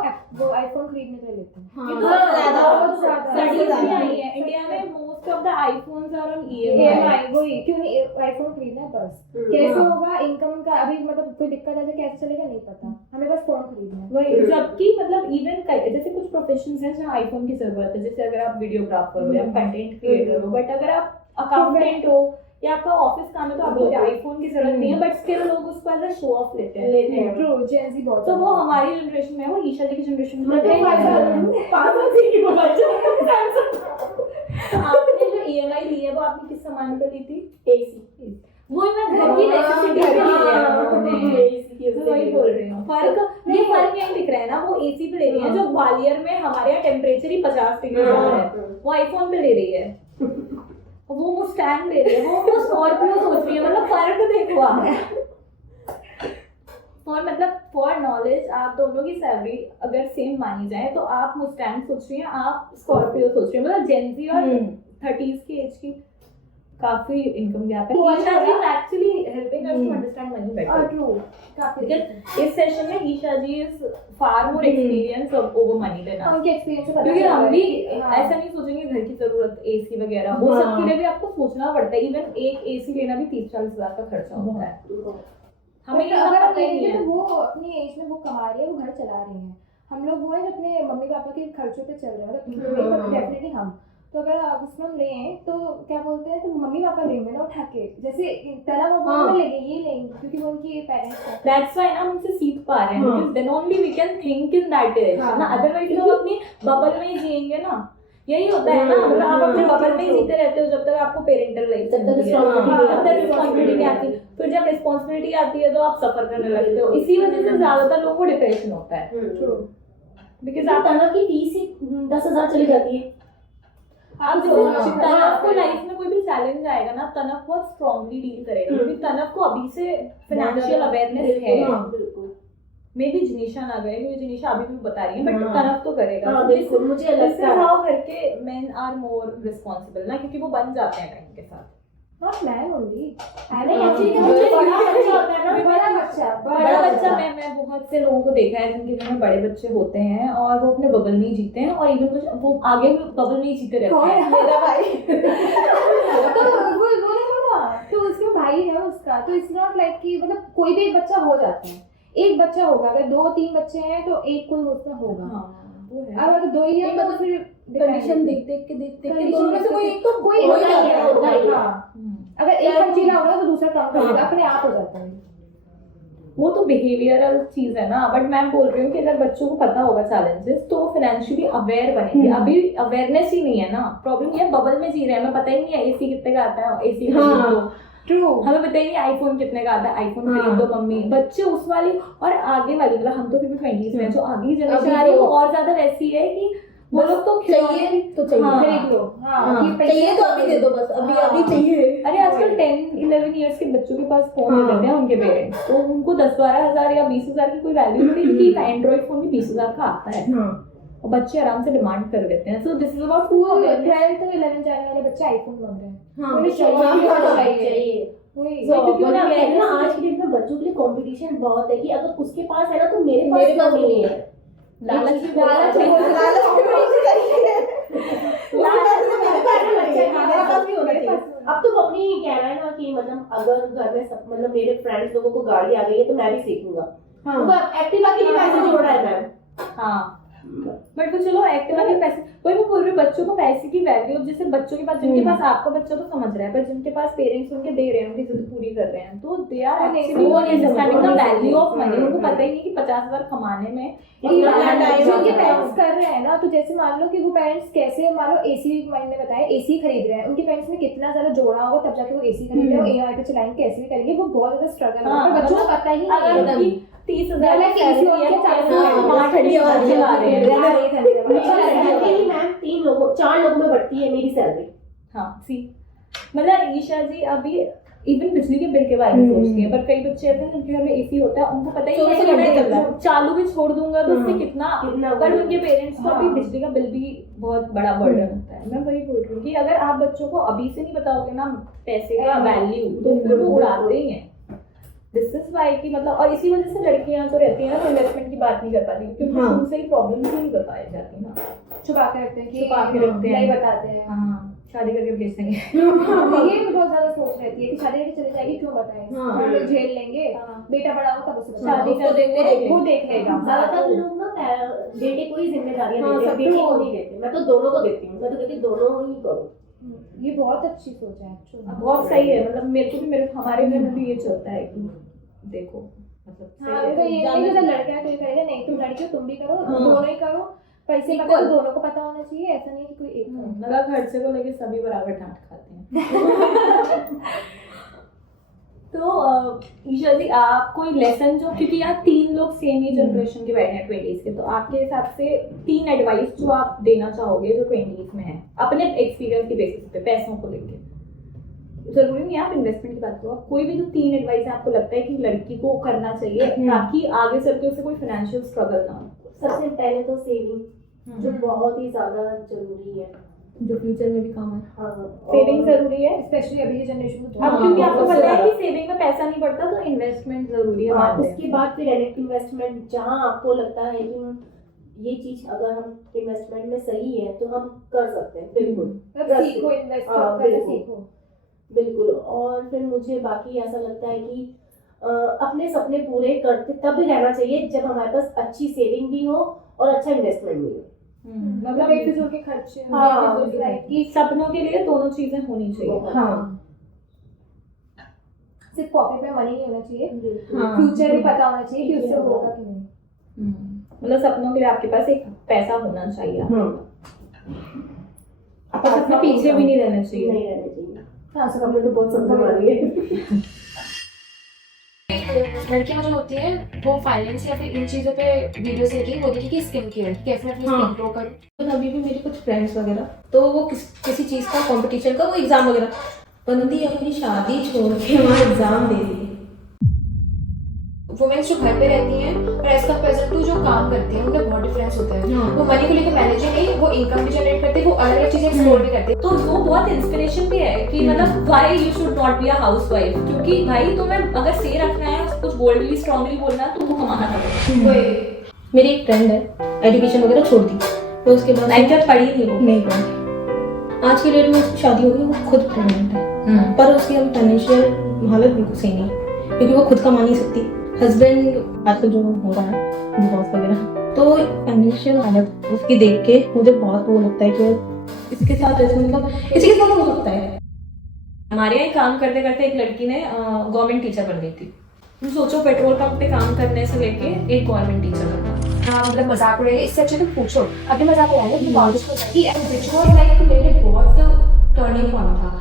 आईफोन खरीदने के लिए लेते हैं। हाँ, ये बहुत ज्यादा। स्टडीज ज्यादा। भी आई है इंडिया में most of the iPhones are on EMI. EMI वही क्यों नहीं आईफोन खरीदना है बस। कैसे होगा इनकम का अभी मतलब कोई दिक्कत आ जाए कैसे चलेगा नहीं पता, हमें बस फोन खरीदना है। वही जबकि मतलब इवन जैसे कुछ प्रोफेशंस हैं जहाँ आईफोन की जरूरत है, जैसे अगर आप वीडियोग्राफर हो या कंटेंट क्रिएटर हो, बट अगर आप अकाउंटेंट हो या आपका ऑफिस काम है तो आपको आईफोन की जरूरत नहीं है, बट स्टिल लोग उसको एज अ शो ऑफ लेते हैं। ट्रू जेंजी बहुत। तो वो हमारी जनरेशन में है, वो ईशा जी की जनरेशन में मतलब है। आपने जो ईएमआई ली है वो आपने किस सामान पे ली थी? एसी। वो मैं घर की नेसेसिटी पे ली है। मैं वही बोल रही हूँ। ये फर्क यही दिख रहा है ना, वो एसी पे ले रही है जो ग्वालियर में हमारे यहाँ टेम्परेचर ही 50 डिग्री जा रहा है, वो आईफोन पे ले रही है। वो मुस्टैंग ले रही है, वो स्कॉर्पियो सोच रही है। मतलब फर्क देखो आप। और मतलब फॉर नॉलेज आप दोनों की सैलरी अगर सेम मानी जाए तो आप मुस्टैंग सोच रही हैं, आप स्कॉर्पियो सोच रही हैं। मतलब जेंजी और 30s की एज की काफी इनकम गैप है। Isha ji actually helping us to understand money better. True काफी बिकॉज़ इस सेशन में Isha ji is far more experience of over money than us. उनके एक्सपीरियंस से पता क्योंकि चल रहा हम है भी कि- हाँ। ऐसा नहीं सोचेंगे घर की जरूरत एसी वगैरह वो सब के लिए भी आपको सोचना पड़ता है। इवन एक एसी लेना भी 30-40 हजार का खर्चा होता है। हमें ये अगर पता आप ही नहीं देखेंगे है। तो वो अपनी एज में वो कमा रही है, वो घर चला रही है। हम लोग वो हैं जो अपने मम्मी पापा के खर्चों पे चल रहे हैं, मतलब डेफिनेटली हम। तो अगर आप उसमें हम लें तो क्या बोलते हैं, तो मम्मी पापा लेंगे ना उठा के, जैसे तरह वो लेंगे ये लेंगे क्योंकि वो उनकी पेरेंट्स हैं। That's why हम उनसे सीख पा रहे हैं, हाँ। because then only we can think in that direction ना। अदरवाइज लोग अपनी बबल में ही जिएंगे ना। यही होता है ना, मतलब आप अपने बबल में ही जीते रहते हो जब तक आपको पेरेंटल लाइफ जब तक रिस्पॉन्सिबिलिटी नहीं आती। फिर जब रिस्पॉन्सिबिलिटी आती है तो आप सफर करने लगते हो। इसी वजह से ज्यादातर लोगों को डिप्रेशन होता है, बिकॉज आप आप तनव की फीस ही 10,000 चली जाती है। आप जैसे तनव को लाइफ में कोई भी चैलेंज आएगा ना, तनव बहुत स्ट्रांगली डील करेगा, क्योंकि तनव को अभी से फाइनेंशियल अवेयरनेस है। बिल्कुल। मे भी जिनीशा ना गए, मुझे जिनीशा अभी भी बता रही है, बट हाँ। तनव तो करेगा। हाँ, बिल्कुल, मुझे लगता है। हाउ घर के मेन आर मोर रिस्पॉन्सिबल ना, क्योंकि वो बन जाते हैं टाइम के साथ। नॉट मैन ओनली, नहीं, actually मुझे बड़ा बच्चा होता है ना, बड़ा बच्चा बड़ा बच्चा मैं बहुत से लोगों को देखा है जिनके घर में बड़े बच्चे होते हैं और वो अपने बबल में ही जीते हैं, और इवन वो आगे भी बबल में ही जीते रहते हैं। मेरा भाई तो वो देखो ना, तो उसके भाई है उसका, तो इट्स नॉट लाइक कि मतलब कोई भी एक बच्चा हो जाता है। एक बच्चा होगा, अगर 2-3 बच्चे हैं तो एक कोई उसका होगा। हाँ, वो है। अब अगर 2 ही है तो फिर कंडीशन देख देख के Condition दोनों में से कोई एक तो कोई हो हो ही जाता जाता है, है, होता ही है। हाँ। अगर एक खर्चीला होगा तो दूसरा कम करेगा, अपने आप हो जाता है। वो तो बिहेवियरल चीज है ना, बट मैं बोल रही हूँ कि अगर बच्चों को पता होगा चैलेंजेस तो फाइनेंशियली अवेयर बनेंगे। अभी अवेयरनेस ही नहीं है ना, प्रॉब्लम ये बबल में जी रहे हैं, हमें पता ही नहीं है एसी कितने का आता है, एसी ट्रू, हमें पता ही नहीं आईफोन कितने का आता है, आईफोन खरीद दो मम्मी। बच्चे उस वाली और आगे वाली, मतलब हम तो फिर भी 20s में, जो आगे की जनरेशन आ रही है वो और ज्यादा वैसी है कि वो लोग तो चाहिए तो चाहिए, हाँ। खरीद लो। हाँ, हाँ, कि पैसे चाहिए तो अभी दे दो, बस अभी अभी चाहिए। अरे आजकल 10-11 इयर्स के बच्चों के पास फोन हाँ। दे देते हैं उनके पेरेंट्स, तो उनको 10-12 हजार या 20 हजार की कोई वैल्यू नहीं, क्योंकि एंड्रॉइड फोन भी 20 हजार का आता है हाँ, और बच्चे आराम से डिमांड कर देते हैं। सो दिस इज अबाउट वो 12th तो 11 जाने वाले बच्चे आईफोन मांग रहे हैं। हाँ, उन्हें चाहिए। वही So, क्योंकि ना वही कहते हैं ना, आज के डेट में बच्चों के लिए कंपटीशन बहुत है कि अगर उसके पास है ना तो मेरे पास मेरे पास क्यों नहीं नहीं है। लालच भी लालच भी बहुत है। अब तो वो अपनी ही कह रहा है ना कि मतलब अगर घर में सब, मतलब मेरे फ्रेंड्स लोगों को गाड़ी आ गई है तो मैं भी सीखूंगा। हाँ, एक्टिवा के लिए पैसे जोड़ रहा है मैम। हाँ, बट वो चलो एक्टिवा के पैसे, वही मैं बोल रही हूँ, बच्चों को पैसे की वैल्यू, जैसे बच्चों के पास, जिनके पास आपका बच्चा तो समझ रहा है, पर जिनके पास पेरेंट्स उनके दे रहे हैं, उनकी जिद पूरी कर रहे हैं, तो दे आर एक्चुअली वो नहीं अंडरस्टैंडिंग द समझ रहे। Value of money. उनको पता ही नहीं कि 50,000 कमाने में जो इतना time उनके time पेरेंट्स कर रहे हैं ना, तो जैसे मान लो कि वो पेरेंट्स कैसे, मान लो एसी, मैंने बताया एसी खरीद रहे हैं, उनके पेरेंट्स ने कितना ज्यादा जोड़ा होगा तब जाके वो एसी खरीद रहे हैं, ईएमआई पे चलाएंगे, कैसे भी करेंगे, वो बहुत ज्यादा स्ट्रगल है, हाँ, पर बच्चों को पता ही नहीं अगर है। उनकी 30,000 like की AC salary है, और कैसे हाँ, वो मार्केट ठंडी हवा में चला रहे हैं। मैम 4 लोगों में बढ़ती है मेरी सैलरी। हाँ, सी मतलब ईशा जी अभी इवन बिजली के बिल के बारे में सोचती है। पर कई बच्चे ऐसे हैं जिनके घर में एसी होता है, उनको पता ही नहीं 24 है घंटे कि चल रहा है। मैं चालू भी छोड़ दूंगा तो उससे कितना पर वो- उनके पेरेंट्स को अभी हाँ। बिजली का बिल भी बहुत बड़ा बर्डन होता है। मैं वही बोल रही हूँ कि अगर आप बच्चों को अभी से नहीं बताओगे ना पैसे का वैल्यू, तो फिर वो उड़ाते ही हैं। दिस इज वाई कि मतलब, और इसी वजह से लड़कियां तो रहती है ना, इन्वेस्टमेंट की बात नहीं कर पाती क्योंकि हाँ। उनसे ही प्रॉब्लम ही नहीं बताई जाती ना। छुपा के रखते हैं कि छुपा के रखते हैं। नहीं बताते हैं। हाँ, शादी करके भेज देंगे। ये बहुत ज्यादा सोच रहती है कि शादी करके चले जाएगी, क्यों बताएं, हाँ। हम लोग झेल लेंगे, हाँ। बेटा बड़ा हो तब उसे बताएं। शादी उसको कर देख वो देख लेगा। ज्यादातर लोग ना बेटे को ही जिम्मेदारियां हाँ, देते हैं, सबको। बेटी को नहीं देते। मैं तो दोनों को देती हूँ, मैं तो कहती हूँ दोनों ही करो। ये बहुत अच्छी सोच है actually। बहुत सही है। मतलब मेरे को भी, मेरे हमारे घर में भी ये चलता है कि देखो मतलब हाँ, सही तो है। ये नहीं कि अगर लड़का है तो ये करेगा, नहीं तुम लड़की हो तुम भी करो, हाँ। दोनों ही करो, पैसे पता Equal। दोनों को पता होना चाहिए, ऐसा नहीं कि कोई एक करे। मतलब खर्चे को लेके सभी बराबर डांट खाते हैं। तो ईशा जी, आप कोई लेसन जो, क्योंकि यहाँ 3 लोग सेम ही जनरेशन के बैठे हैं 20s के, तो आपके हिसाब से 3 एडवाइस जो आप देना चाहोगे जो 20s में है अपने एक्सपीरियंस के बेसिस पे पैसों को लेके, जरूरी नहीं आप इन्वेस्टमेंट की बात करो, आप कोई भी जो 3 एडवाइस है आपको लगता है कि लड़की को करना चाहिए ताकि आगे चल के उसे कोई फाइनेंशियल स्ट्रगल ना हो। सबसे पहले तो सेविंग जो बहुत ही ज्यादा जरूरी है, जो फ्यूचर में भी काम है। हाँ, सेविंग जरूरी है। स्पेशली अभी की जनरेशन में तो अब हाँ, क्योंकि आपको बहुत पता है ज्यादा। कि सेविंग में पैसा नहीं बढ़ता तो इन्वेस्टमेंट जरूरी है। हाँ, मानते हैं। उसके बाद फिर इन्वेस्टमेंट, जहाँ आपको लगता है कि ये चीज अगर हम इन्वेस्टमेंट में सही है तो हम कर सकते हैं, बिल्कुल मतलब सीखो, इन्वेस्ट हाँ, करना बिल्कुल। सीखो। बिल्कुल। और फिर मुझे बाकी ऐसा लगता है कि अपने सपने पूरे करते तब भी रहना चाहिए जब हमारे पास अच्छी सेविंग भी हो और अच्छा इन्वेस्टमेंट भी हो। मतलब बेफिजूल के खर्चे, हाँ, बेफिजूल की लाइफ कि सपनों के लिए दोनों चीजें होनी चाहिए। हाँ, सिर्फ पॉकेट में मनी नहीं होना चाहिए, बिल्कुल। हाँ। फ्यूचर भी पता होना चाहिए कि उससे हाँ। होगा कि नहीं। मतलब सपनों के लिए आपके पास एक पैसा होना चाहिए, हाँ, बस अपने पीछे भी नहीं रहना चाहिए। नहीं रहना चाहिए। हाँ, सब हमने तो बहुत समझ मारी है। लड़कियां जो होती है वो फाइनेंस या फिर इन चीजों पे वीडियोस देखी, वो देखी कि स्किन केयर कैसे अपनी हाँ। स्किन ग्रो करूं। तो अभी भी मेरे कुछ फ्रेंड्स वगैरह, तो वो किसी चीज़ का कंपटीशन का वो एग्ज़ाम वगैरह, बंदी अपनी शादी छोड़ के वहाँ एग्ज़ाम दे रही है। वुमेन्स जो घर पे रहती हैं और एज कम्पेयर टू जो काम करती हैं उनमें बहुत डिफरेंस होता है। हाँ। वो मनी को लेकर मैनेज नहीं, वो इनकम भी जनरेट करते हैं, वो अलग अलग चीजें एक्सप्लोर भी करते हैं। तो वो बहुत इंस्पिरेशन भी है कि मतलब why you should not be a housewife, क्योंकि भाई तुम्हें अगर से रखना है, कुछ बोल्डली स्ट्रांगली बोलना है, तो तुमको कमाना पड़ेगा। मेरी एक फ्रेंड है, एजुकेशन वगैरह छोड़ दी, तो उसके बाद लाइक जब पढ़ी नहीं वो। नहीं पढ़ी। आज के डेट में उसकी शादी हो गई, वो खुद प्रेगनेंट है, पर उसकी अब फाइनेंशियल हालत बिल्कुल सही नहीं है क्योंकि वो खुद कमा नहीं सकती। हस्बैंड आजकल जो हो रहा है डिवोर्स वगैरह, तो फाइनेंशियल हालत उसकी देख के मुझे बहुत वो लगता है कि इसके साथ ऐसे मतलब इसी के साथ हो सकता है। हमारे यहाँ काम करते करते एक लड़की ने गवर्नमेंट टीचर बन गई थी। तुम सोचो, पेट्रोल पंप पे काम करने से लेके एक गवर्नमेंट टीचर बनना। हाँ, मतलब मजाक उड़ाइए, इससे अच्छा तुम पूछो। अपने मजाक उड़ाएंगे कि कॉलेज को जाएगी, एंड विच वाज लाइक मेरे लिए बहुत टर्निंग पॉइंट था।